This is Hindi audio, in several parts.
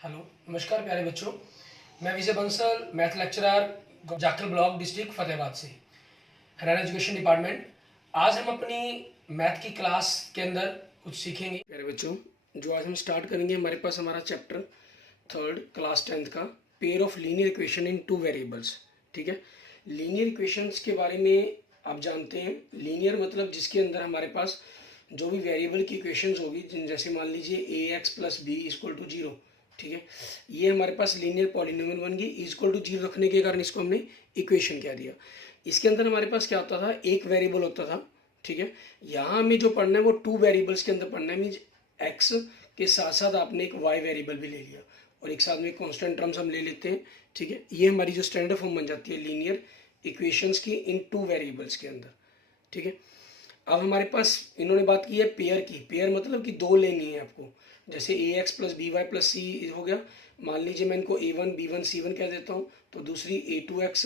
हेलो, नमस्कार प्यारे बच्चों। मैं Vijay Bansal, math lecturer, Jakhal block, district Fatehabad से, हरियाणा एजुकेशन डिपार्टमेंट। आज हम अपनी मैथ की क्लास के अंदर कुछ सीखेंगे प्यारे बच्चों। जो आज हम स्टार्ट करेंगे, हमारे पास हमारा चैप्टर थर्ड क्लास 10th का pair of linear equation in two variables. ठीक है, लीनियर इक्वेशंस के बारे में आप जानते हैं। लीनियर मतलब जिसके अंदर हमारे पास जो भी वेरिएबल की इक्वेशंस होगी, जैसे मान लीजिए A X plus B equal to zero. ठीक है, ये हमारे पास लीनियर पॉलिनोमियल बन गई। इक्वल टू जीरो रखने के कारण इसको हमने इक्वेशन कह दिया। इसके अंदर हमारे पास क्या होता था, एक वेरिएबल होता था। ठीक है, यहाँ हमें जो पढ़ना है वो टू वेरिएबल्स के अंदर पढ़ना है। मीन्स एक्स के साथ साथ आपने एक वाई वेरिएबल भी ले लिया और एक साथ में कॉन्स्टेंट टर्म्स हम ले लेते हैं। ठीक है, ये हमारी जो स्टैंडर्ड फॉर्म बन जाती है लीनियर इक्वेशंस की इन टू वेरिएबल्स के अंदर। ठीक है, अब हमारे पास इन्होंने बात की है पेयर की। पेयर मतलब कि दो लेनी है आपको। जैसे A X plus B Y plus C हो गया। मान लीजिए मैं इनको A one B one C one कह देता हूँ, तो दूसरी A two X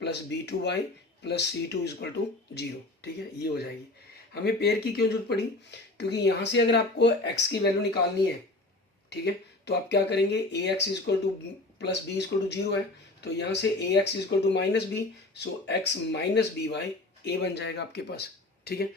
plus B two Y plus C two equal to zero. ठीक है, ये हो जाएगी। हमें पेयर की क्यों जरूरत पड़ी? क्योंकि यहाँ से अगर आपको एक्स की वैल्यू निकालनी है, ठीक है, तो आप क्या करेंगे, A X equal to plus B equal to zero है, तो यहाँ से A X equal to minus B, so X minus B by A बन जाएगा आपके पास। ठीक है,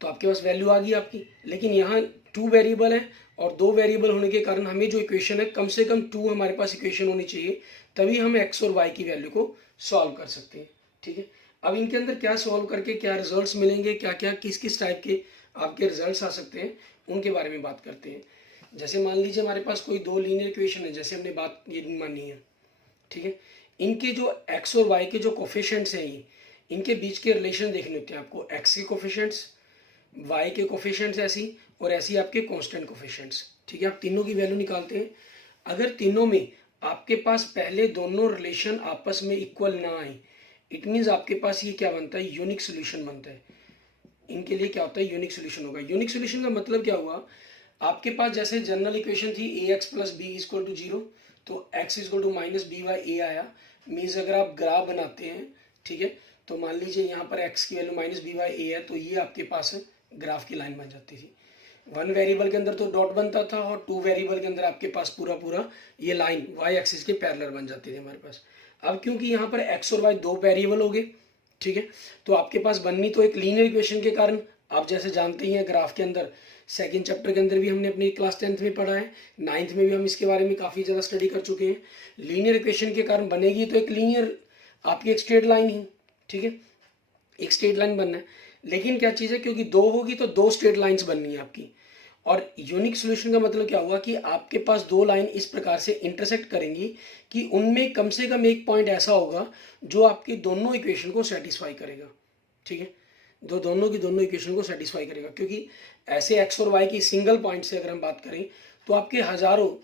तो आपके पास वैल्यू आ गई आपकी। लेकिन यहाँ टू वेरिएबल है और दो वेरिएबल होने के कारण हमें जो इक्वेशन है, कम से कम टू हमारे पास इक्वेशन होनी चाहिए, तभी हम एक्स और वाई की वैल्यू को सॉल्व कर सकते हैं। ठीक है, अब इनके अंदर क्या सॉल्व करके क्या रिजल्ट्स मिलेंगे, क्या क्या किस किस टाइप के आपके रिजल्ट्स आ सकते हैं, उनके बारे में बात करते हैं। जैसे मान लीजिए हमारे पास कोई दो लीनियर इक्वेशन है, जैसे हमने बात ये मानी है। ठीक है, इनके जो एक्स और वाई के जो कोफिशिएंट्स हैं, ये इनके बीच के रिलेशन देखने होते हैं आपको। एक्स के कोफिशिएंट्स, वाई के कोफिशिएंट्स ऐसी, और ऐसी आपके कांस्टेंट कोफिशिएंट्स। ठीक है, आप तीनों की वैल्यू निकालते हैं। अगर तीनों में आपके पास पहले दोनों रिलेशन आपस में इक्वल ना आए, इट मीन्स आपके पास ये क्या बनता है, यूनिक सोल्यूशन बनता है। इनके लिए क्या होता है, यूनिक सोल्यूशन होगा। यूनिक सोल्यूशन का मतलब क्या हुआ, आपके पास जैसे जनरल इक्वेशन थी A X plus B equal to zero, तो X equal to minus B by A आया। मीन्स अगर आप ग्राफ बनाते हैं, ठीक है, तो मान लीजिए यहाँ पर एक्स की वैल्यू माइनस बी वाई ए है, तो ये आपके पास ग्राफ की लाइन बन जाती थी। वन वेरिएबल के अंदर तो डॉट बनता था, और टू वेरिएबल के अंदर आपके पास पूरा पूरा ये लाइन वाई एक्सिस के पैरेलल बन जाती थी हमारे पास। अब क्योंकि यहाँ पर एक्स और वाई दो वेरिएबल हो गए, ठीक है, तो आपके पास बननी तो एक लीनियर इक्वेशन के कारण। आप जैसे जानते ही हैं ग्राफ के अंदर, सेकंड चैप्टर के अंदर भी हमने अपनी क्लास 10th में पढ़ा है, 9th में भी हम इसके बारे में काफ़ी ज़्यादा स्टडी कर चुके हैं। लीनियर इक्वेशन के कारण बनेगी तो एक लीनियर आपकी एक स्ट्रेट लाइन ही। ठीक है, एक स्ट्रेट लाइन बनना है। लेकिन क्या चीज़ है, क्योंकि दो होगी तो दो स्ट्रेट लाइंस बननी है आपकी। और यूनिक सोल्यूशन का मतलब क्या हुआ कि आपके पास दो लाइन इस प्रकार से इंटरसेक्ट करेंगी कि उनमें कम से कम एक पॉइंट ऐसा होगा जो आपकी दोनों इक्वेशन को सेटिस्फाई करेगा। ठीक है, दोनों की दोनों इक्वेशन को सेटिस्फाई करेगा। क्योंकि ऐसे एक्स और वाई की सिंगल पॉइंट से अगर हम बात करें, तो आपके हजारों,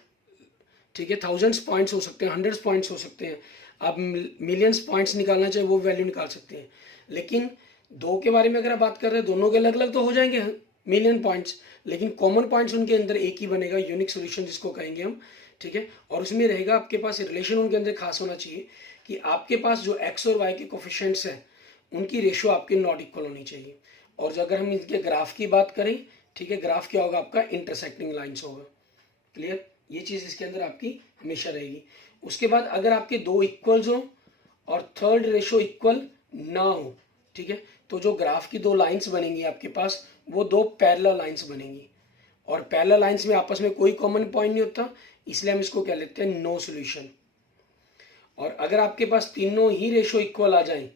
ठीक है, थाउजेंड्स पॉइंट्स हो सकते हैं, हंड्रेड्स पॉइंट्स हो सकते हैं। आप मिलियंस पॉइंट्स निकालना चाहे वो वैल्यू निकाल सकते हैं। लेकिन दो के बारे में अगर आप बात कर रहे हैं, दोनों के अलग अलग तो हो जाएंगे मिलियन पॉइंट्स, लेकिन कॉमन पॉइंट्स उनके अंदर एक ही बनेगा, यूनिक सोल्यूशन जिसको कहेंगे हम। ठीक है, और उसमें रहेगा आपके पास रिलेशन उनके अंदर खास होना चाहिए कि आपके पास जो एक्स और वाई के कोफिशिएंट्स हैं, उनकी रेशो आपके नॉट इक्वल होनी चाहिए। और अगर हम इनके ग्राफ की बात करें, ठीक है, ग्राफ क्या होगा आपका, इंटरसेक्टिंग लाइन्स होगा। क्लियर, ये चीज़ इसके अंदर आपकी हमेशा रहेगी। उसके बाद अगर आपके दो इक्वल्स हो और थर्ड रेशो इक्वल ना हो, ठीक है, तो जो ग्राफ की दो लाइंस बनेंगी आपके पास, वो दो पैरेलल लाइंस बनेंगी। और पैरेलल लाइंस में आपस में कोई कॉमन पॉइंट नहीं होता, इसलिए हम इसको क्या लेते हैं, नो सॉल्यूशन। और अगर आपके पास तीनों ही रेशो इक्वल आ जाएं,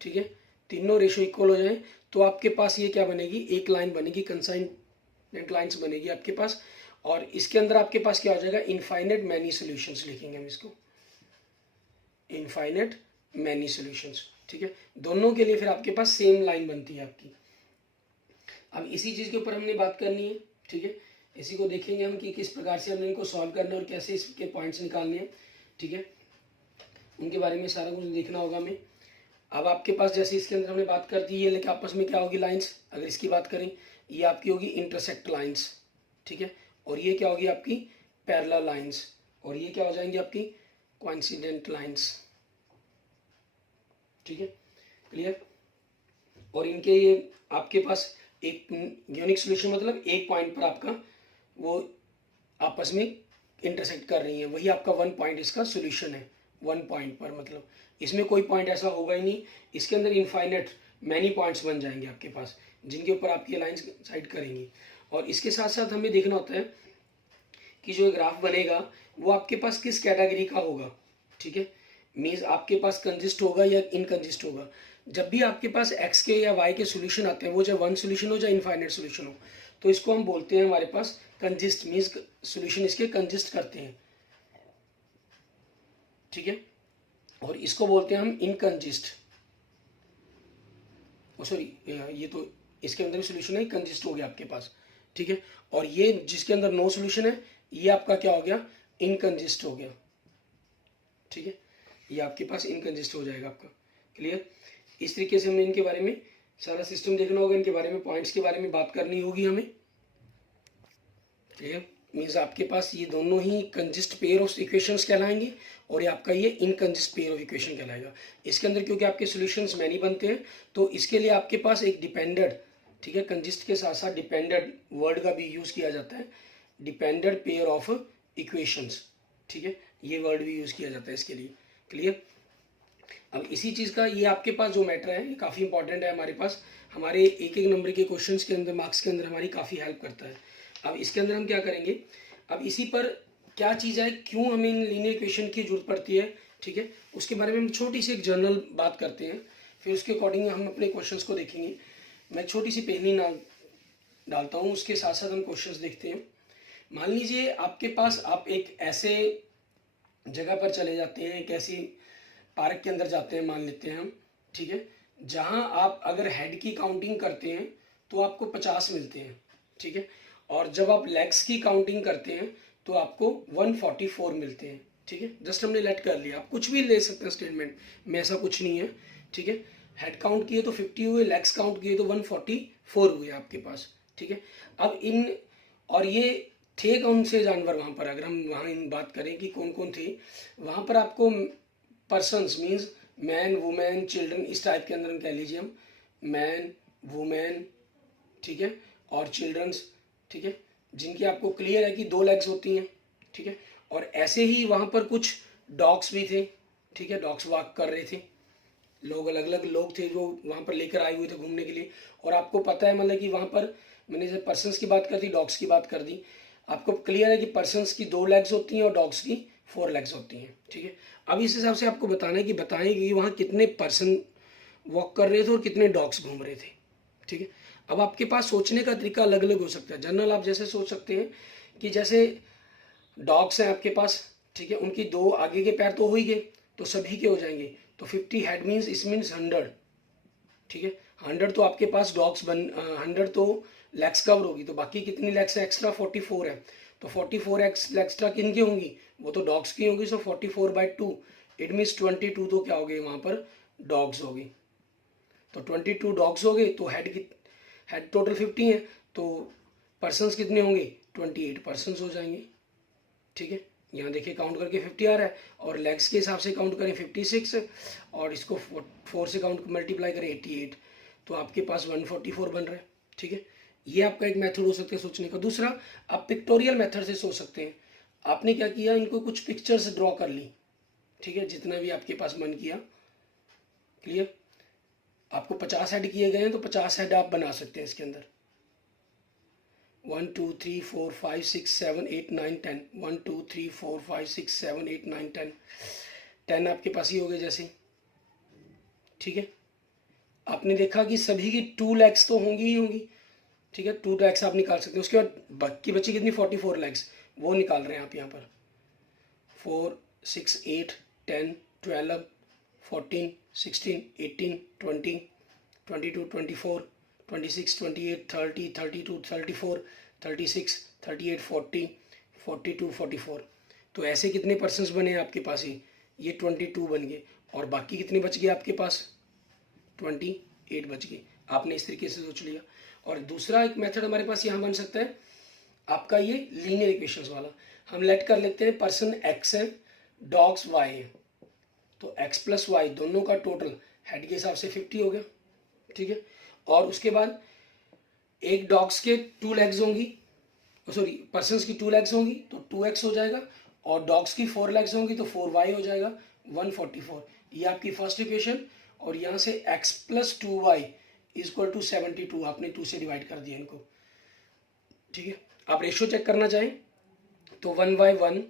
ठीक है, तीनों रेशो इक्वल हो जाएं, तो आपके पास ये क्या बनेगी, एक लाइन बनेगी, कंसाइनेंट लाइंस बनेगी आपके पास। और इसके अंदर आपके पास क्या हो जाएगा, इनफाइनेट मैनी सॉल्यूशंस लिखेंगे हम इसको, इनफाइनेट मैनी सॉल्यूशंस। ठीक है, दोनों के लिए फिर आपके पास सेम लाइन बनती है आपकी। अब इसी चीज़ के ऊपर हमने बात करनी है। ठीक है, इसी को देखेंगे हम कि किस प्रकार से हमने इनको सॉल्व करना है और कैसे इसके पॉइंट्स निकालने हैं। ठीक है, उनके बारे में सारा कुछ देखना होगा हमें। अब आपके पास जैसे इसके अंदर हमने बात कर दी, ये लेकिन आपस में क्या होगी लाइंस, अगर इसकी बात करें, ये आपकी होगी इंटरसेक्ट लाइंस। ठीक है, और ये क्या होगी आपकी पैरेलल लाइंस, और ये क्या हो जाएंगी आपकी कोइंसिडेंट लाइंस। ठीक है, क्लियर। और इनके ये आपके पास एक यूनिक सोल्यूशन मतलब एक पॉइंट पर आपका वो आपस में इंटरसेक्ट कर रही हैं, वही आपका 1 पॉइंट इसका सोल्यूशन है। 1 पॉइंट पर मतलब इसमें कोई पॉइंट ऐसा होगा ही नहीं, इसके अंदर इनफाइनेट मैनी पॉइंट्स बन जाएंगे आपके पास, जिनके ऊपर आप ये लाइंस साइड करेंगी। और इसके साथ साथ हमें देखना होता है कि जो ग्राफ बनेगा वो आपके पास किस कैटेगरी का होगा, ठीक है, मीन्स आपके पास कंजिस्ट होगा या इनकंजिस्ट होगा। जब भी आपके पास एक्स के या वाई के सोल्यूशन आते हैं, वो चाहे 1 सोल्यूशन हो चाहे इनफाइनाइट सोल्यूशन हो, तो इसको हम बोलते हैं हमारे पास कंजिस्ट, मीन्स सोल्यूशन इसके कंजिस्ट करते हैं, ठीक है। और इसको बोलते हैं हम इनकंजिस्ट, सॉरी ये तो इसके अंदर भी सोल्यूशन है, कंजिस्ट हो गया आपके पास, ठीक है। और ये जिसके अंदर नो सोल्यूशन है, ये आपका क्या हो गया, इनकंजिस्ट हो गया, ठीक है। ये आपके पास इनकंजिस्ट हो जाएगा आपका, क्लियर। इस तरीके से हमें इनके बारे में सारा सिस्टम देखना होगा, इनके बारे में पॉइंट्स के बारे में बात करनी होगी हमें, क्लियर। मीन्स आपके पास ये दोनों ही कंजिस्ट पेयर ऑफ इक्वेशंस कहलाएंगे और ये आपका ये इनकंजिस्ट पेयर ऑफ इक्वेशन कहलाएगा। इसके अंदर क्योंकि आपके सॉल्यूशंस मैनी बनते हैं, तो इसके लिए आपके पास एक डिपेंडेंट, ठीक है, कंजिस्ट के साथ साथ डिपेंडेंट वर्ड का भी यूज़ किया जाता है, डिपेंडेंट पेयर ऑफ इक्वेशंस, ठीक है, ये वर्ड भी यूज़ किया जाता है इसके लिए, क्लियर। अब इसी चीज़ का ये आपके पास जो मैटर है ये काफ़ी इंपॉर्टेंट है हमारे पास, हमारे एक एक नंबर के क्वेश्चंस के अंदर, मार्क्स के अंदर हमारी काफ़ी हेल्प करता है। अब इसके अंदर हम क्या करेंगे, अब इसी पर क्या चीज़ है, क्यों हमें इन लीनियर इक्वेशन की जरूरत पड़ती है, ठीक है, उसके बारे में हम छोटी सी एक जर्नल बात करते हैं, फिर उसके अकॉर्डिंग हम अपने क्वेश्चंस को देखेंगे। मैं छोटी सी पहली डालता हूँ, उसके साथ साथ हम क्वेश्चंस देखते हैं। मान लीजिए आपके पास, आप एक ऐसे जगह पर चले जाते हैं, एक ऐसी पार्क के अंदर जाते हैं मान लेते हैं हम, ठीक है, जहां आप अगर हेड की काउंटिंग करते हैं तो आपको 50 मिलते हैं, ठीक है, और जब आप लेग्स की काउंटिंग करते हैं तो आपको 144 मिलते हैं, ठीक है। जस्ट हमने लेट कर लिया, आप कुछ भी ले सकते हैं स्टेटमेंट में, ऐसा कुछ नहीं है, ठीक है। हेड काउंट किए तो 50 हुए, लेग्स काउंट किए तो 144 हुए आपके पास, ठीक है। अब इन, और ये थे कौन से जानवर वहाँ पर, अगर हम वहाँ इन बात करें कि कौन कौन थे वहाँ पर, आपको persons means man women children, इस टाइप के अंदर हम कह लीजिए, हम मैन वुमेन, ठीक है, और चिल्ड्रंस, ठीक है, जिनकी आपको क्लियर है कि 2 लेग्स होती हैं, ठीक है। और ऐसे ही वहाँ पर कुछ डॉग्स भी थे, ठीक है, डॉग्स वॉक कर रहे थे, लोग अलग अलग लोग थे जो वहाँ पर लेकर आए हुए थे घूमने के लिए। और आपको पता है मतलब कि वहाँ पर मैंने जब पर्सन्स की बात कर दी, डॉग्स की बात कर दी, आपको क्लियर है कि पर्सन्स की 2 लेग्स होती हैं और डॉग्स की 4 लेग्स होती हैं, ठीक है। अब इस हिसाब से आपको बताना है कि बताएं कि वहाँ कितने पर्सन वॉक कर रहे थे और कितने डॉग्स घूम रहे थे, ठीक है। अब आपके पास सोचने का तरीका अलग अलग हो सकता है। जनरल आप जैसे सोच सकते हैं कि जैसे डॉग्स हैं आपके पास, ठीक है, उनकी 2 आगे के पैर तो हो ही गए, तो सभी के हो जाएंगे, तो 50 हेड मीन्स इस मीन्स 100, ठीक है। 100 तो आपके पास डॉग्स 100 तो लेग्स कवर होगी, तो बाकी कितनी लेग्स है एक्स्ट्रा, 44 है, तो 44 एक्स्ट्रा किन की होंगी, वो तो डॉग्स की होगी। सो 44/2 इट मीन्स 22 तो क्या हो गए वहाँ पर, डॉग्स हो गई। तो 22 डॉग्स हो गए, तो हेड टोटल 50 है, तो पर्सन्स कितने होंगे, 28 पर्सन्स हो जाएंगे, ठीक है। यहाँ देखिए काउंट करके 50 आ रहा है, और लेग्स के हिसाब से काउंट करें 56, और इसको 4 से काउंट मल्टीप्लाई करें 88, तो आपके पास 144 बन रहा है, ठीक है। ये आपका एक मेथड हो सकता है सोचने का। दूसरा, आप पिक्टोरियल मेथड से सोच सकते हैं। आपने क्या किया, इनको कुछ पिक्चर्स ड्रॉ कर ली, ठीक है, जितना भी आपके पास मन किया, क्लियर। आपको 50 हेड किए गए हैं, तो 50 हेड आप बना सकते हैं इसके अंदर। 1 2 3 4 5 6 7 8 9 10, 1 2 3 4 5 6 7 8 9 10, 10 आपके पास ही हो गए जैसे, ठीक है। आपने देखा कि सभी की 2 लेग्स तो होंगी ही होंगी, ठीक है, 2 लेग्स आप निकाल सकते हैं। उसके बाद बाकी बची कितनी, 44 लेग्स, वो निकाल रहे हैं आप यहाँ पर। 4 6 8 10 12 14 16 18 20 22 24 26 28 30 32 34 36 38 40 42 44, तो ऐसे कितने पर्सन्स बने आपके पास ही, ये 22 बन गए, और बाकी कितने बच गए आपके पास, 28 बच गए। आपने इस तरीके से सोच लिया। और दूसरा एक मेथड हमारे पास यहाँ बन सकता है आपका ये लीनियर इक्वेशंस वाला। हम लेट कर लेते हैं पर्सन एक्स है, डॉग्स वाई है, तो एक्स प्लस वाई दोनों का टोटल हेड के हिसाब से 50 हो गया, ठीक है। और उसके बाद एक डॉग्स के 2 लेग्स होंगी, सॉरी पर्सन्स की 2 लेग्स होंगी तो 2x हो जाएगा, और डॉग्स की 4 लेग्स होंगी तो 4y हो जाएगा 144। ये आपकी फर्स्ट इक्वेशन, और यहाँ से x plus 2y equal to 72, आपने 2 से डिवाइड कर दिया इनको। ठीक है, आप रेशियो चेक करना चाहें तो 1/1,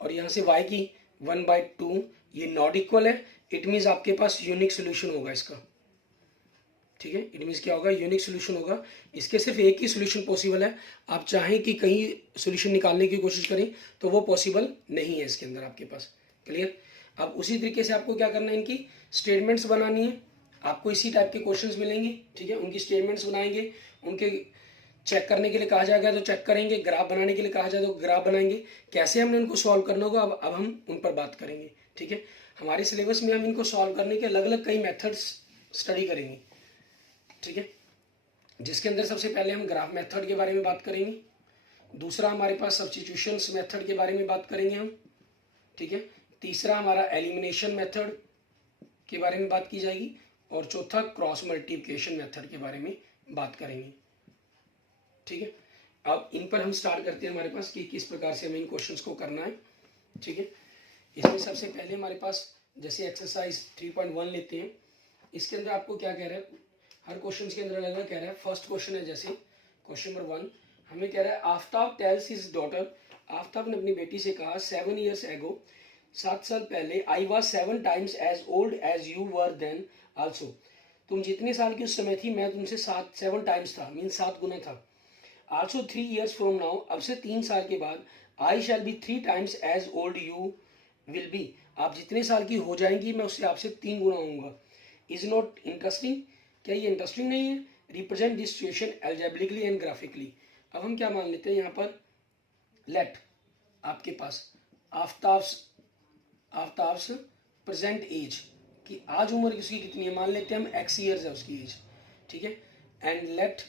और यहाँ से y की 1/2, ये नॉट इक्वल है, इट मीन्स आपके पास यूनिक सोल्यूशन होगा इसका। ठीक है, इट मीन्स क्या होगा, यूनिक सोल्यूशन होगा। इसके सिर्फ एक ही सोल्यूशन पॉसिबल है, आप चाहें कि कहीं सोल्यूशन निकालने की कोशिश करें तो वो पॉसिबल नहीं है इसके अंदर आपके पास। क्लियर। अब उसी तरीके से आपको क्या करना है, इनकी स्टेटमेंट्स बनानी है। आपको इसी टाइप के क्वेश्चंस मिलेंगे, ठीक है, उनकी स्टेटमेंट्स बनाएंगे, उनके चेक करने के लिए कहा जाएगा तो चेक करेंगे, ग्राफ बनाने के लिए कहा जाए तो ग्राफ बनाएंगे। कैसे हमने उनको सॉल्व करना होगा अब हम उन पर बात करेंगे। ठीक है, हमारे सिलेबस में हम इनको सॉल्व करने के अलग अलग कई मेथड्स स्टडी करेंगे। ठीक है, जिसके अंदर सबसे पहले हम ग्राफ मेथड के बारे में बात करेंगे, दूसरा हमारे पास सब्स्टिट्यूशंस मेथड के बारे में बात करेंगे हम। ठीक है, तीसरा हमारा एलिमिनेशन मेथड के बारे में बात की जाएगी, और चौथा क्रॉस मल्टीप्लिकेशन मेथड के बारे में बात करेंगे। ठीक है, अब इन पर हम स्टार्ट करते हैं हमारे पास कि किस प्रकार से हमें इन क्वेश्चंस को करना है। ठीक है, इसमें सबसे पहले हमारे पास जैसे एक्सरसाइज 3.1 लेते हैं, इसके अंदर आपको क्या कह रहा है, हर क्वेश्चन के अंदर अलग अलग कह रहा है। फर्स्ट क्वेश्चन है जैसे क्वेश्चन नंबर 1, हमें कह रहा है Aftab tales his daughter, Aftab ने अपनी बेटी से कहा 7 years ago, 7 साल पहले, I was 7 times as old as you were then also, तुम जितने साल की उस समय थी मैं तुमसे 7 times था, मीन 7 गुना था। also 3 years from now, अब से 3 साल के बाद, आई shall be 3 times as old you will be, आप जितने साल की हो जाएंगी मैं उससे आपसे 3 गुना होऊंगा। इज नॉट इंटरेस्टिंग, क्या ये इंटरेस्टिंग नहीं है। Represent this situation algebraically and graphically. अब हम क्या मान लेते हैं यहाँ पर, लेट आपके पास आफ्ताब्स प्रेजेंट एज, कि आज उम्र उसकी कितनी है, मान लेते हैं हम x ईयर्स है उसकी एज। ठीक है, and let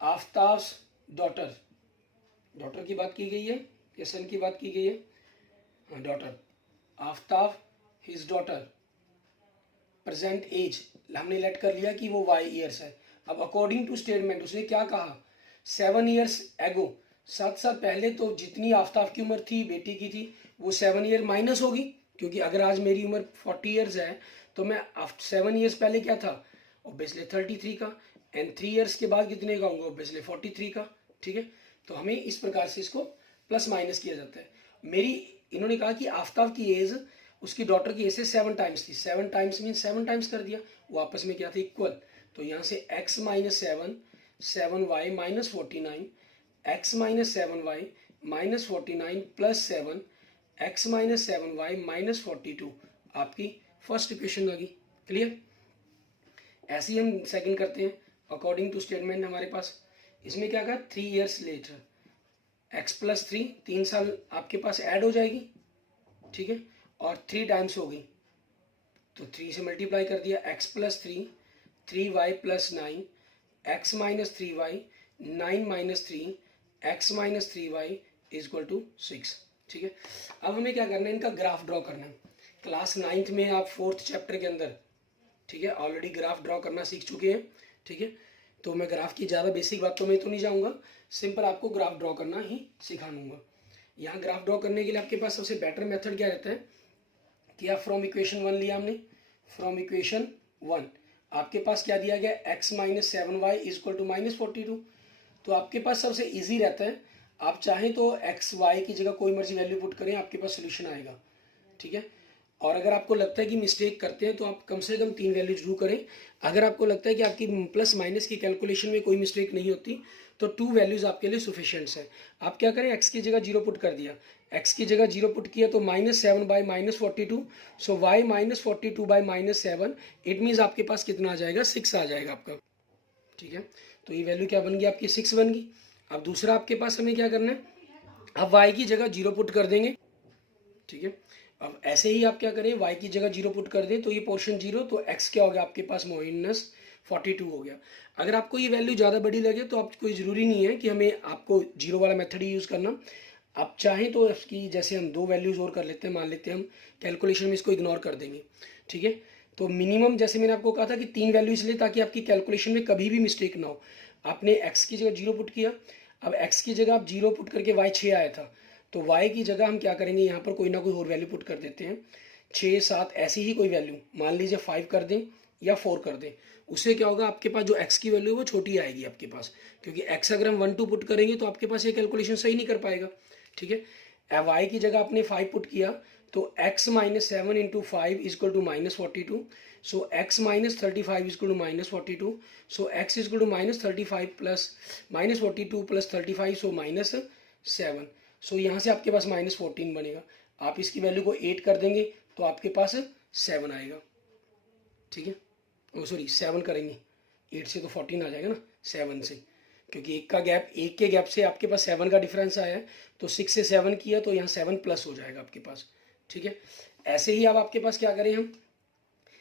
Aftab's daughter, daughter की बात की गई है या सन की बात की गई है, हाँ daughter, Aftab his daughter present age, हमने लेट कर लिया कि वो y ईयर्स है। अब अकॉर्डिंग टू स्टेटमेंट उसने क्या कहा, 7 years ago, 7 साल पहले, तो जितनी आफ्ताब की उम्र थी बेटी की थी वो 7 year माइनस होगी, क्योंकि अगर आज मेरी उम्र 40 years है तो मैं 7 years पहले क्या था, ऑब्वियसली 33 का, एंड 3 years के बाद कितने का होगा, ऑब्वियसली 43 का। ठीक है, तो हमें इस प्रकार से इसको प्लस माइनस किया जाता है। मेरी, इन्होंने कहा कि आफ्ताब की एज उसकी डॉटर की एज से 7 times थी, 7 times मीन 7 times कर दिया, वो आपस में क्या था, इक्वल। तो यहाँ से x minus 7y minus 49, x minus 7y minus 49 plus 7, x minus 7y minus 42, आपकी फर्स्ट इक्वेशन आ गई। क्लियर। ऐसे ही हम सेकंड करते हैं अकॉर्डिंग टू स्टेटमेंट हमारे पास, इसमें क्या कहा, 3 years लेटर, x प्लस 3, 3 साल आपके पास ऐड हो जाएगी। ठीक है, और 3 times हो गई तो 3 से मल्टीप्लाई कर दिया, x plus 3, 3y plus 9, x minus 3y, 9 minus 3, x minus 3y equal to 6। ठीक है, अब हमें क्या करना है, इनका ग्राफ ड्रॉ करना है। क्लास 9th में आप 4th चैप्टर के अंदर, ठीक है, ऑलरेडी ग्राफ ड्रॉ करना सीख चुके हैं। ठीक है, तो मैं ग्राफ की ज़्यादा बेसिक बातों में तो नहीं जाऊँगा, सिंपल आपको ग्राफ ड्रॉ करना ही सिखा दूँगा। यहाँ ग्राफ ड्रॉ करने के लिए आपके पास सबसे बेटर मेथड क्या रहता है कि आप फ्रॉम इक्वेशन 1 लिया हमने, फ्रॉम इक्वेशन 1 आपके पास क्या दिया गया, x minus 7y equal to minus 42, तो आपके पास सबसे इजी रहता है, आप चाहें तो x y की जगह कोई मर्जी वैल्यू पुट करें, आपके पास सोल्यूशन आएगा। ठीक है, और अगर आपको लगता है कि मिस्टेक करते हैं तो आप कम से कम 3 वैल्यू जरूर करें। अगर आपको लगता है कि आपकी प्लस माइनस की कैलकुलेशन में कोई मिस्टेक नहीं होती तो 2 वैल्यूज आपके लिए सफिशिएंट्स है। आप क्या करें, x की जगह 0 पुट कर दिया, x की जगह 0 पुट किया तो -7 by -42, so y minus 42 by -7, it means आपके पास कितना आ जाएगा, 6 आ जाएगा आपका। ठीक है, तो ये वैल्यू क्या बन गई आपकी, 6 बन गई। अब दूसरा आपके पास हमें क्या करना है, अब y की जगह 0 पुट कर देंगे। ठीक है, अब ऐसे ही आप क्या करें, y की जगह 0 पुट कर दें तो ये पोर्शन 0, तो x क्या हो गया आपके पास, -42 हो गया। अगर आपको ये वैल्यू ज़्यादा बड़ी लगे तो आप, कोई ज़रूरी नहीं है कि हमें आपको 0 वाला मेथड ही यूज़ करना, आप चाहें तो इसकी जैसे हम 2 वैल्यूज़ और कर लेते हैं, मान लेते हैं हम कैलकुलेशन में इसको इग्नोर कर देंगे। ठीक है, तो मिनिमम जैसे मैंने आपको कहा था कि 3 वैल्यू इसलिए ताकि आपकी कैलकुलेशन में कभी भी मिस्टेक ना हो। आपने x की जगह 0 पुट किया, अब x की जगह आप 0 पुट करके y 6 आया था, तो y की जगह हम क्या करेंगे, यहाँ पर कोई ना कोई और वैल्यू पुट कर देते हैं, 6 7 ऐसी ही कोई वैल्यू, मान लीजिए 5 कर दें या 4 कर दें। उससे क्या होगा, आपके पास जो x की वैल्यू है वो छोटी आएगी आपके पास, क्योंकि x अगर हम 1 2 पुट करेंगे तो आपके पास ये कैलकुलेशन सही नहीं कर पाएगा। ठीक है, अब y की जगह आपने 5 पुट किया, तो x minus 7 into 5 equal to minus 42, so x minus 35 equal to minus 42, so x equal to minus 35 plus minus 42 plus 35, so minus 7, so यहाँ से आपके पास माइनस 14 बनेगा। आप इसकी वैल्यू को 8 कर देंगे तो आपके पास 7 आएगा। ठीक है, ओ सॉरी 7 करेंगे, 8 से तो 14 आ जाएगा ना 7 से, क्योंकि एक के गैप से आपके पास 7 का डिफरेंस आया है, तो 6 से 7 किया तो यहाँ 7 प्लस हो जाएगा आपके पास। ठीक है, ऐसे ही अब आपके पास क्या करें हम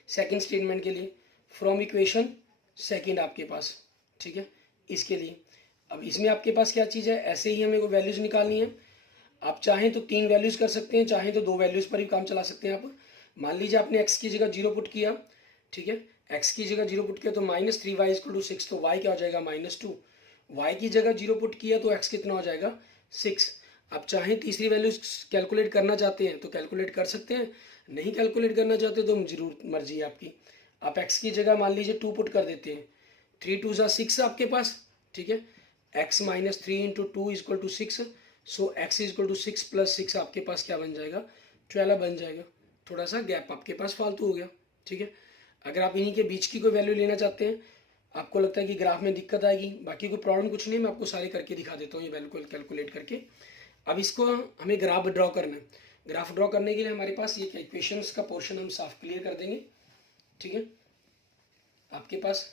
सेकंड स्टेटमेंट के लिए, फ्रॉम इक्वेशन सेकंड आपके पास। ठीक है, इसके लिए अब इसमें आपके पास क्या चीज़ है, ऐसे ही हमें को वैल्यूज़ निकालनी है। आप चाहें तो 3 वैल्यूज़ कर सकते हैं, चाहें तो 2 वैल्यूज़ पर भी काम चला सकते हैं आप। मान लीजिए आपने x की जगह 0 पुट किया, ठीक है, x की जगह 0 पुट किया तो माइनस 3y इक्वल टू 6, तो y क्या हो जाएगा -2। y की जगह 0 पुट किया तो x कितना हो जाएगा 6। आप चाहें तीसरी वैल्यू कैलकुलेट करना चाहते हैं तो कैलकुलेट कर सकते हैं, नहीं कैलकुलेट करना चाहते तो जरूर मर्जी है आपकी। आप x की जगह मान लीजिए 2 पुट कर देते हैं, 3 2 6 आपके पास। ठीक है, x minus 3 into 2 equal to 6, so x equal to 6 plus 6 आपके पास क्या बन जाएगा 12 बन जाएगा। थोड़ा सा गैप आपके पास फालतू हो गया। ठीक है, अगर आप इन्हीं के बीच की कोई वैल्यू लेना चाहते हैं, आपको लगता है कि ग्राफ में दिक्कत आएगी, बाकी कोई प्रॉब्लम कुछ नहीं, मैं आपको सारे करके दिखा देता हूँ ये वैल्यू कैलकुलेट करके। अब इसको हमें ग्राफ ड्रॉ करना है। ग्राफ ड्रॉ करने के लिए हमारे पास ये इक्वेशंस का पोर्शन हम साफ क्लियर कर देंगे। ठीक है, आपके पास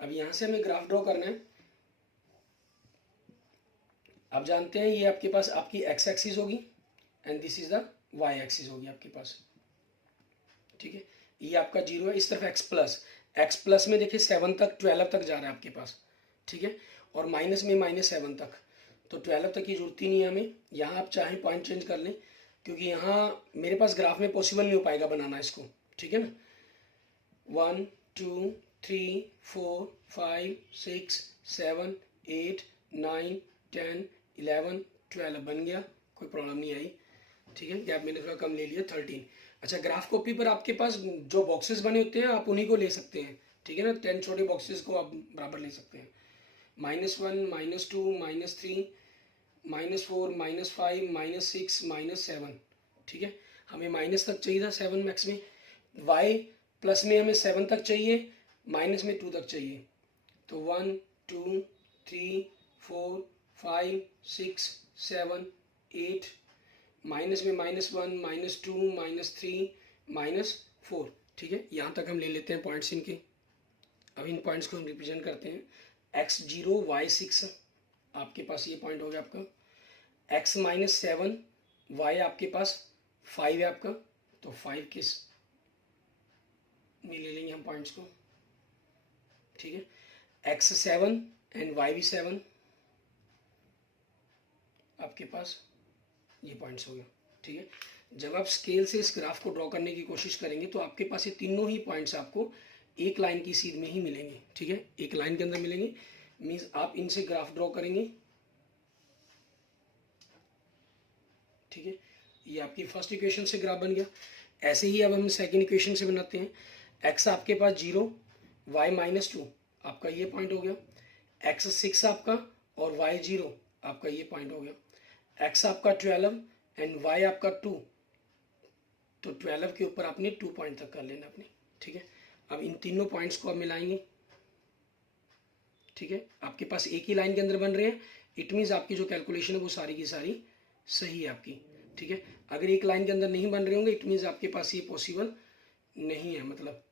अब यहाँ से हमें ग्राफ ड्रॉ करना है। आप जानते हैं ये आपके पास आपकी x एक्सिस होगी and this is the y axis होगी आपके पास। ठीक है, ये आपका 0 है, इस तरफ x प्लस में देखिए 7 तक 12 तक जा रहा है आपके पास। ठीक है, और माइनस में -7 तक, तो 12 तक की जरूरत ही नहीं है हमें। यहाँ आप चाहें पॉइंट चेंज कर लें, क्योंकि यहाँ मेरे पास ग्राफ में पॉसिबल नहीं हो पाएगा बनाना इसको। ठीक है ना, 1 2 3 4 5 6 7 8 9 10 11 12 बन गया, कोई प्रॉब्लम नहीं आई। ठीक है, गैप मैंने थोड़ा कम ले लिया 13। अच्छा, ग्राफ कॉपी पर आपके पास जो बॉक्सेस बने होते हैं आप उन्हीं को ले सकते हैं। ठीक है ना, 10 छोटे बॉक्सेस को आप बराबर ले सकते हैं, -1 -2 -3 -4 -5 -6 -7। ठीक है, हमें माइनस तक चाहिए था 7 मैक्स में, y प्लस में हमें 7 तक चाहिए, माइनस में 2 तक चाहिए, तो 1 2 3 4 5 6 7 8, माइनस में -1 -2 -3 -4। ठीक है, यहाँ तक हम ले लेते हैं पॉइंट्स इनके। अब इन पॉइंट्स को हम रिप्रेजेंट करते हैं, x0 y6 आपके पास ये पॉइंट हो गया आपका, x -7 y आपके पास 5 है आपका, तो 5 किस में ले लेंगे हम पॉइंट्स को। ठीक है, x 7 एंड y भी 7 आपके पास ये पॉइंट्स हो गया। ठीक है, जब आप स्केल से इस ग्राफ को ड्रॉ करने की कोशिश करेंगे तो आपके पास ये तीनों ही पॉइंट्स आपको एक लाइन की सीध में ही मिलेंगे। ठीक है, एक लाइन के अंदर मिलेंगे, मीन्स आप इनसे ग्राफ ड्रॉ करेंगे। ठीक है, ये आपकी फर्स्ट इक्वेशन से ग्राफ बन गया। ऐसे ही अब हम सेकंड इक्वेशन से बनाते हैं, x आपके पास 0 y -2 आपका ये पॉइंट हो गया, x 6 आपका और y 0 आपका ये पॉइंट हो गया, x आपका 12 एंड y आपका 2, तो 12 के ऊपर आपने 2 पॉइंट तक कर लेना अपने। ठीक है, अब इन तीनों पॉइंट्स को आप मिलाएंगे। ठीक है, आपके पास एक ही लाइन के अंदर बन रहे हैं, इट मीन्स आपकी जो कैलकुलेशन है वो सारी की सारी सही है आपकी। ठीक है, अगर एक लाइन के अंदर नहीं बन रहे होंगे इट मीन्स आपके पास ये पॉसिबल नहीं है, मतलब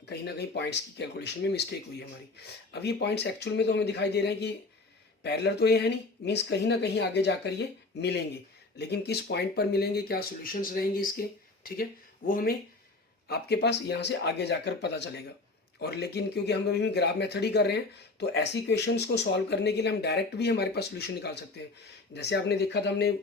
कहीं ना कहीं पॉइंट्स की कैलकुलेशन में मिस्टेक हुई है हमारी। अब ये पॉइंट्स एक्चुअल में तो हमें दिखाई दे रहे हैं कि पैरेलल तो ये है नहीं, मीन्स कहीं ना कहीं आगे जाकर ये मिलेंगे, लेकिन किस पॉइंट पर मिलेंगे, क्या सॉल्यूशंस रहेंगे इसके, ठीक है, वो हमें आपके पास यहाँ से आगे जाकर पता चलेगा। और लेकिन क्योंकि हम अभी ग्राफ मेथड ही कर रहे हैं तो ऐसी क्वेश्चंस को सॉल्व करने के लिए हम डायरेक्ट भी हमारे पास सॉल्यूशन निकाल सकते हैं। जैसे आपने देखा था, हमने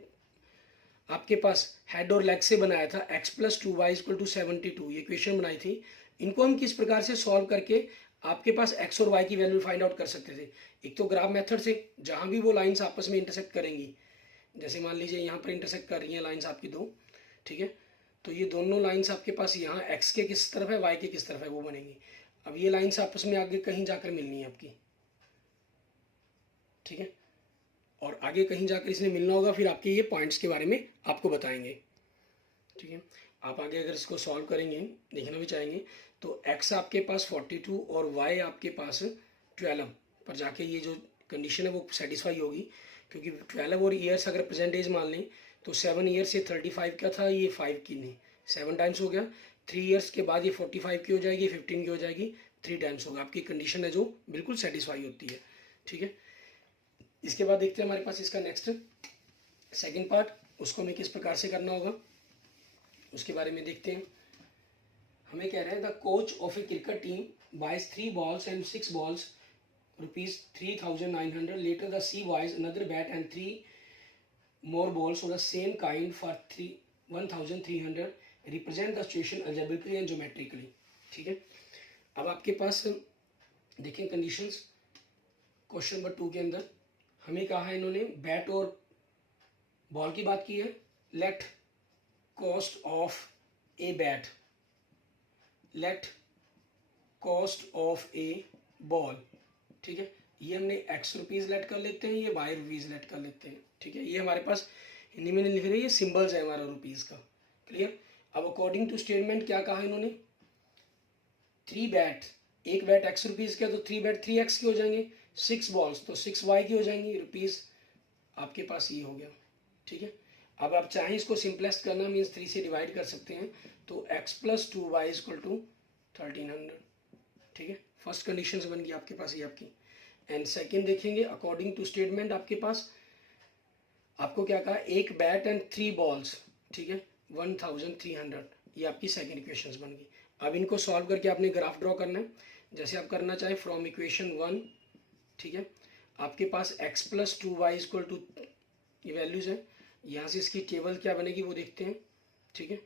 आपके पास हेड और लेग से बनाया था x + 2y = 72, ये क्वेश्चन बनाई थी। इनको हम किस प्रकार से सॉल्व करके आपके पास x और y की वैल्यू फाइंड आउट कर सकते थे, एक तो ग्राफ मेथड से जहाँ भी वो लाइंस आपस में इंटरसेक्ट करेंगी, जैसे मान लीजिए यहाँ पर इंटरसेक्ट कर रही हैं लाइंस आपकी दो, ठीक है, तो ये दोनों लाइंस आपके पास यहाँ एक्स के किस तरफ है, वाई के किस तरफ है, वो बनेंगी। अब ये लाइंस आपस में आगे कहीं जाकर मिलनी है आपकी, ठीक है, और आगे कहीं जाकर इसने मिलना होगा, फिर आपके ये पॉइंट्स के बारे में आपको बताएंगे, ठीक है। आप आगे अगर इसको सॉल्व करेंगे, देखना भी चाहेंगे, तो x आपके पास 42 और y आपके पास 12 पर जाके ये जो कंडीशन है वो सेटिस्फाई होगी, क्योंकि 12 और ईयर्स अगर प्रेजेंट एज मान लें तो 7 ईयर से 35 का था, ये 5 की नहीं, 7 टाइम्स हो गया। 3 ईयर्स के बाद ये 45 की हो जाएगी, 15 की हो जाएगी, 3 टाइम्स होगा। आपकी कंडीशन है जो बिल्कुल सेटिस्फाई होती है, ठीक है। इसके बाद देखते हैं हमारे पास इसका नेक्स्ट सेकंड पार्ट, उसको हमें किस प्रकार से करना होगा उसके बारे में देखते हैं। हमें कह रहे हैं the coach of a cricket team buys 3 balls and 6 balls ₹3,900 later the C buys another bat and 3 more balls of the same kind for 1,300 represent the situation algebraically and geometrically, ठीक है। अब आपके पास देखें कंडीशंस, क्वेश्चन नंबर 2 के अंदर हमें कहा है इन्होंने बैट और बॉल की बात की है। Let cost of a bat, let cost of A ball, ठीक है, ये हमने एक्स रुपीज़ लेट कर लेते हैं, ये वाई रुपीज़ लेट कर लेते हैं, ठीक है। ये हमारे पास हिंदी में नहीं लिख रहे, ये सिंबल्स है हमारा रुपीज़ का, क्लियर। अब अकॉर्डिंग टू स्टेटमेंट क्या कहा इन्होंने, 3 बैट, एक बैट एक्स रुपीज़ का, तो 3 बैट 3x के हो जाएंगे, 6 बॉल्स तो 6y की हो जाएंगी, रुपीज़ आपके पास ये हो गया, ठीक है। अब आप चाहें इसको सिंपलेस्ट करना, मीन्स 3 से डिवाइड कर सकते हैं, तो x + 2y = 1300, ठीक है। फर्स्ट कंडीशन बन गई आपके पास ये आपकी। एंड सेकंड देखेंगे, अकॉर्डिंग टू स्टेटमेंट आपके पास आपको क्या कहा, एक बैट एंड 3 बॉल्स, ठीक है, 1300, ये आपकी सेकंड इक्वेशंस बन गई। अब इनको सॉल्व करके आपने ग्राफ ड्रॉ करना है, जैसे आप करना चाहें फ्रॉम इक्वेशन 1, ठीक है। आपके पास x + 2y = ये वैल्यूज़ है, यहाँ से इसकी टेबल क्या बनेगी वो देखते हैं, ठीक है,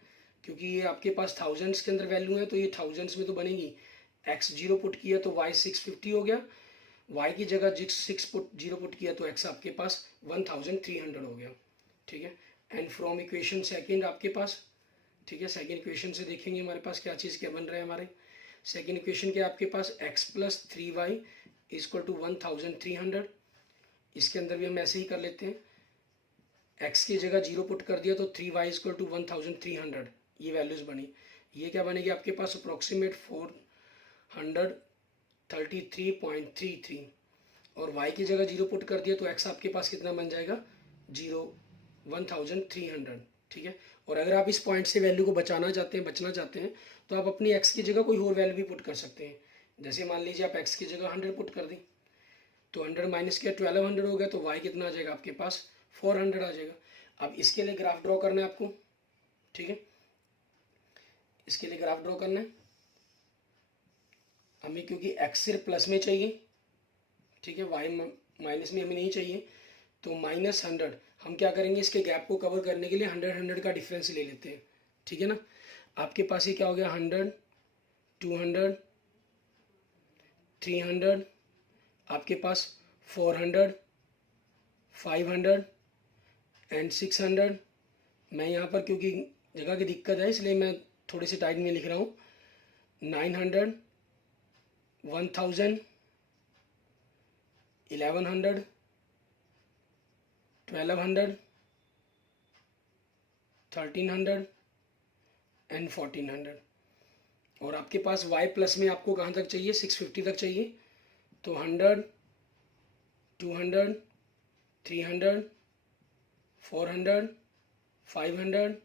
क्योंकि ये आपके पास थाउजेंड्स के अंदर वैल्यू है, तो ये थाउजेंड्स में तो बनेगी। x 0 पुट किया तो y 650 हो गया, y की जगह 0 पुट किया तो x आपके पास 1300 हो गया, ठीक है। एंड फ्रॉम इक्वेशन सेकंड आपके पास, ठीक है, सेकंड इक्वेशन से देखेंगे हमारे पास क्या चीज़ क्या बन रहा है हमारे सेकंड इक्वेशन के आपके पास x + 3y = 1300। इसके अंदर भी हम ऐसे ही कर लेते हैं, x की जगह 0 पुट कर दिया तो 3y = 1300, ये वैल्यूज़ बनी। ये क्या बनेगी आपके पास, अप्रॉक्सीमेट 433.33, और y की जगह 0 पुट कर दिया तो x आपके पास कितना बन जाएगा, 1300, ठीक है। और अगर आप इस पॉइंट से वैल्यू को बचना चाहते हैं तो आप अपनी x की जगह कोई और वैल्यू भी पुट कर सकते हैं। जैसे मान लीजिए आप x की जगह 100 पुट कर दी तो 100 माइनस किया 1200 हो गया, तो y कितना आ जाएगा आपके पास, 400 आ जाएगा। अब इसके लिए ग्राफ ड्रॉ करना है आपको, ठीक है, इसके लिए ग्राफ ड्रॉ करना है हमें, क्योंकि x सिर्फ प्लस में चाहिए, ठीक है, y माइनस में हमें नहीं चाहिए, तो -100 हम क्या करेंगे, इसके गैप को कवर करने के लिए 100 का डिफरेंस ले लेते हैं, ठीक है ना। आपके पास ये क्या हो गया, 100, 200, 300, आपके पास 400, 500 एंड 600। मैं यहाँ पर क्योंकि जगह की दिक्कत है इसलिए मैं थोड़े से टाइट में लिख रहा हूँ, 900, 1000, 1100, 1200, 1300 एंड 1400। और आपके पास y प्लस में आपको कहाँ तक चाहिए, 650 तक चाहिए, तो 100, 200, 300, 400, 500,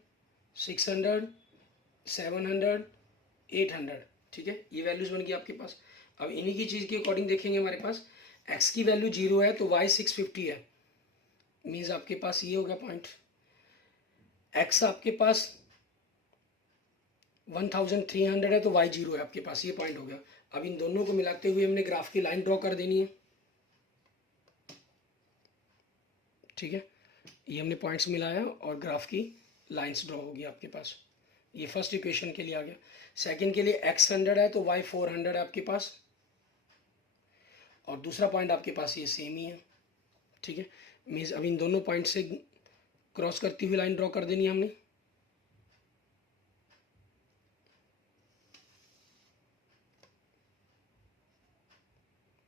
600, 700, 800, ठीक है, ये वैल्यूज़ बन गई आपके पास। अब इन्हीं की चीज़ के अकॉर्डिंग देखेंगे, हमारे पास x की वैल्यू 0 है तो y 650 है, मीन्स आपके पास ये हो गया पॉइंट। x आपके पास 1300 है तो y 0 है आपके पास, ये पॉइंट हो गया। अब इन दोनों को मिलाते हुए हमने ग्राफ की लाइन ड्रॉ कर देनी है, ठीक है, ये हमने पॉइंट्स मिलाया और ग्राफ की लाइंस ड्रॉ होगी आपके पास। ये फर्स्ट इक्वेशन के लिए आ गया। सेकंड के लिए x 100 है तो y 400 है आपके पास, और दूसरा पॉइंट आपके पास ये सेम ही है, ठीक है। मीन्स अब इन दोनों पॉइंट से क्रॉस करती हुई लाइन ड्रॉ कर देनी है हमने।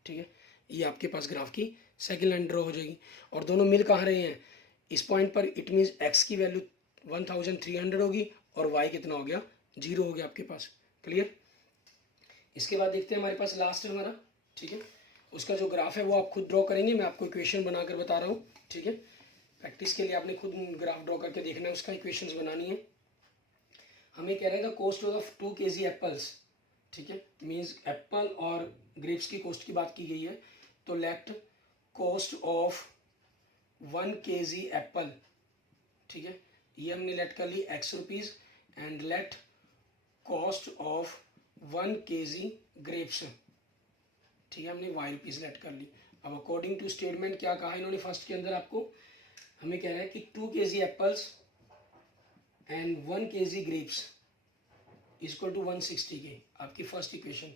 ठीक है, ये आपके पास ग्राफ की सेकंड लाइन ड्रॉ हो जाएगी। और दोनों मिल कहाँ रहे हैं, इस पॉइंट पर। इट मीन्स एक्स की वैल्यू 1300 होगी और वाई कितना हो गया, 0 हो गया आपके पास। क्लियर। इसके बाद देखते हैं हमारे पास लास्ट है हमारा, ठीक है। उसका जो ग्राफ है वो आप खुद ड्रॉ करेंगे, मैं आपको इक्वेशन बनाकर बता रहा हूँ, ठीक है। प्रैक्टिस के लिए आपने खुद ग्राफ ड्रॉ करके देखना है, उसका इक्वेशंस बनानी है। हमें कह रहे हैं the cost of 2 kg apples, ठीक है। मीन्स एप्पल और ग्रेप्स की कॉस्ट की बात की गई है, तो let cost of 1 kg Apple, ठीक है, ये हमने लेट कर ली x rupees, and let cost of 1 kg grapes, ठीक है, हमने y रुपीज़ लेट कर ली। अब अकॉर्डिंग टू स्टेटमेंट क्या कहा इन्होंने फर्स्ट के अंदर आपको, हमें कह रहा है कि 2 kg apples and 1 kg grapes equal to 160 के, आपकी first equation.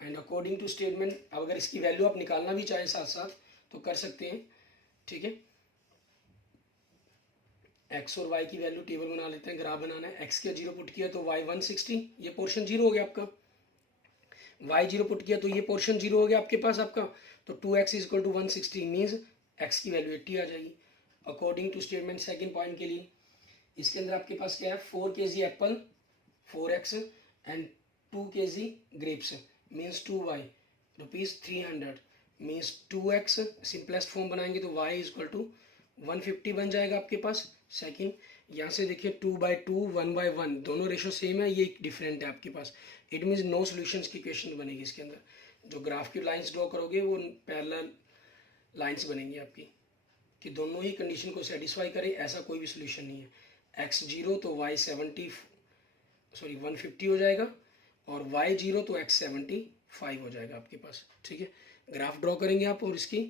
And according to statement, अब अगर इसकी वैल्यू आप निकालना भी चाहें साथ साथ तो कर सकते हैं, ठीक है। एक्स और वाई की वैल्यू टेबल बना लेते हैं, ग्राफ बनाना है। एक्स का 0 पुट किया तो वाई 160, ये पोर्शन 0 हो गया आपका। वाई 0 पुट किया तो ये पोर्शन 0 हो गया आपके पास आपका। तो 2x equal to 160 means x की वैल्यू 80 आ जाएगी according to statement second point के लिए। इसके अंदर आपके पास क्या है, 4 kg Apple 4x and 2 kg grapes means 2y rupees 300 means 2x simplest form बनाएंगे तो y इक्वल टू 150 बन जाएगा आपके पास। सेकंड, यहाँ से देखिए 2/2 1/1 दोनों रेशो सेम है, ये डिफरेंट है आपके पास। इट मीन्स नो सॉल्यूशंस की क्वेश्चन बनेगी इसके अंदर। जो ग्राफ की लाइंस ड्रॉ करोगे वो पैरेलल लाइंस बनेंगी आपकी, कि दोनों ही कंडीशन को सेटिस्फाई करें, ऐसा कोई भी सोल्यूशन नहीं है। x 0 तो y 150 हो जाएगा, और y 0 तो x 75 हो जाएगा आपके पास, ठीक है। ग्राफ ड्रॉ करेंगे आप और इसकी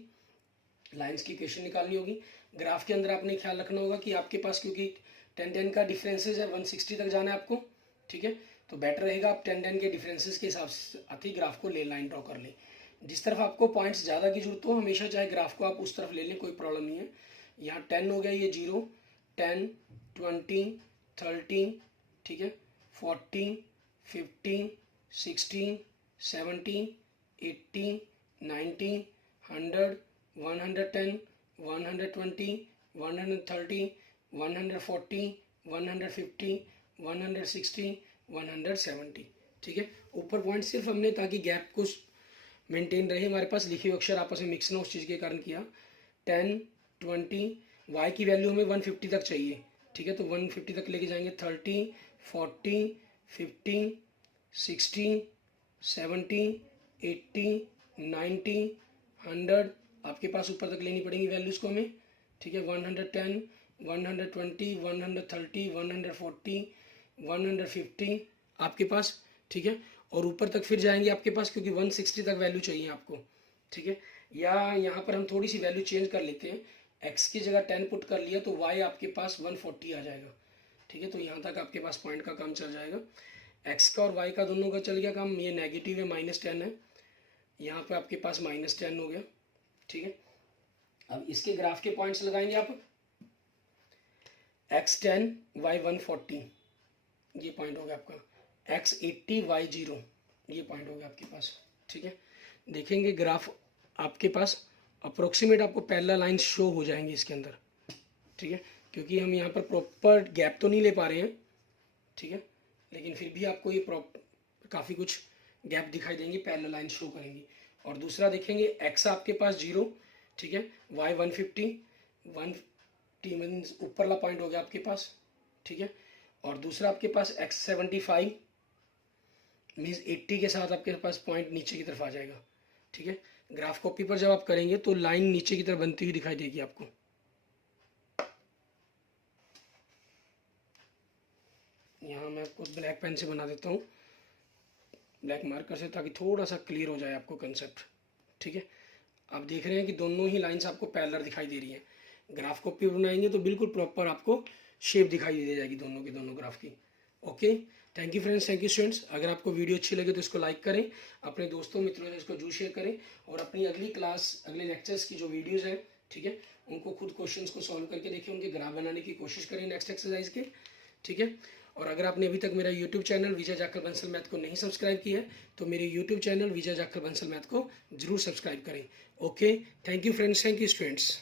लाइंस की इक्वेशन निकालनी होगी। ग्राफ के अंदर आपने ख्याल रखना होगा कि आपके पास क्योंकि 10-10 का डिफरेंसेस है, 160 तक जाना है आपको, ठीक है। तो बेटर रहेगा आप 10-10 के डिफरेंसेस के हिसाब से आती ग्राफ को ले लाइन ड्रॉ कर लें। जिस तरफ आपको पॉइंट्स ज़्यादा की जरूरत हो हमेशा चाहे ग्राफ को आप उस तरफ ले लें, कोई प्रॉब्लम नहीं है। यहाँ 10 हो गया, ये 0 10 20 30, ठीक है, 40 50 60 70 80 90 100 110 120 130 140 150 160 170, ठीक है। ऊपर पॉइंट सिर्फ हमने ताकि गैप को मेंटेन रहे हमारे पास, लिखे हुए अक्षर आपस में मिक्स ना उस चीज़ के कारण किया। 10 20 y की वैल्यू हमें 150 तक चाहिए, ठीक है, तो 150 तक लेके जाएंगे। 30 40 50 60 70 80 90 100 आपके पास ऊपर तक लेनी पड़ेंगी वैल्यूज़ को हमें, ठीक है। 110 120 130 140 150 आपके पास, ठीक है। और ऊपर तक फिर जाएंगे आपके पास क्योंकि 160 तक वैल्यू चाहिए आपको, ठीक है। या यहाँ पर हम थोड़ी सी वैल्यू चेंज कर लेते हैं, x की जगह 10 पुट कर लिया तो y आपके पास 140 आ जाएगा, ठीक है। तो यहाँ तक आपके पास पॉइंट का काम चल जाएगा। x का और y का दोनों का चल गया काम, ये नेगेटिव है -10 है, यहाँ पे आपके पास -10 हो गया, ठीक है। अब इसके ग्राफ के पॉइंट्स लगाएंगे आप, x 10 y 140 ये पॉइंट हो गया आपका, x 80 y 0 ये पॉइंट हो गया आपके पास, ठीक है। देखेंगे ग्राफ आपके पास अप्रोक्सीमेट आपको पैरेलल लाइंस शो हो जाएंगे इसके अंदर, ठीक है, क्योंकि हम यहाँ पर प्रॉपर गैप तो नहीं ले पा रहे हैं, ठीक है, लेकिन फिर भी आपको ये काफ़ी कुछ गैप दिखाई देंगे, पैरेलल लाइन शो करेंगी। और दूसरा देखेंगे x आपके पास 0, ठीक है, y 150 1 मीन्स ऊपरला पॉइंट हो गया आपके पास, ठीक है। और दूसरा आपके पास x 75 मीन्स 80 के साथ आपके पास पॉइंट नीचे की तरफ आ जाएगा, ठीक है। ग्राफ कॉपी पर जब आप करेंगे तो लाइन नीचे की तरफ बनती हुई दिखाई देगी आपको। यहाँ मैं आपको ब्लैक पेन से बना देता हूँ, ब्लैक मार्कर से, ताकि थोड़ा सा क्लियर हो जाए आपको कंसेप्ट, ठीक है। आप देख रहे हैं कि दोनों ही लाइंस आपको पैरेलल दिखाई दे रही हैं। ग्राफ कॉपी बनाएंगे तो बिल्कुल प्रॉपर आपको शेप दिखाई दे जाएगी दोनों की दोनों ग्राफ की, okay, thank you friends, thank you students. अगर आपको वीडियो अच्छी लगे तो इसको लाइक करें, अपने दोस्तों मित्रों से इसको जरूर शेयर करें, और अपनी अगली क्लास, अगले लेक्चर्स की जो वीडियोज़ हैं, ठीक है, उनको खुद क्वेश्चंस को सॉल्व करके देखें, उनके ग्राफ बनाने की कोशिश करें नेक्स्ट एक्सरसाइज के, ठीक है। और अगर आपने अभी तक मेरा यूट्यूब चैनल विजय जाखल बंसल मैथ को नहीं सब्सक्राइब किया है तो मेरे यूट्यूब चैनल विजय जाखल बंसल मैथ को जरूर सब्सक्राइब करें। Okay, thank you friends, thank you students.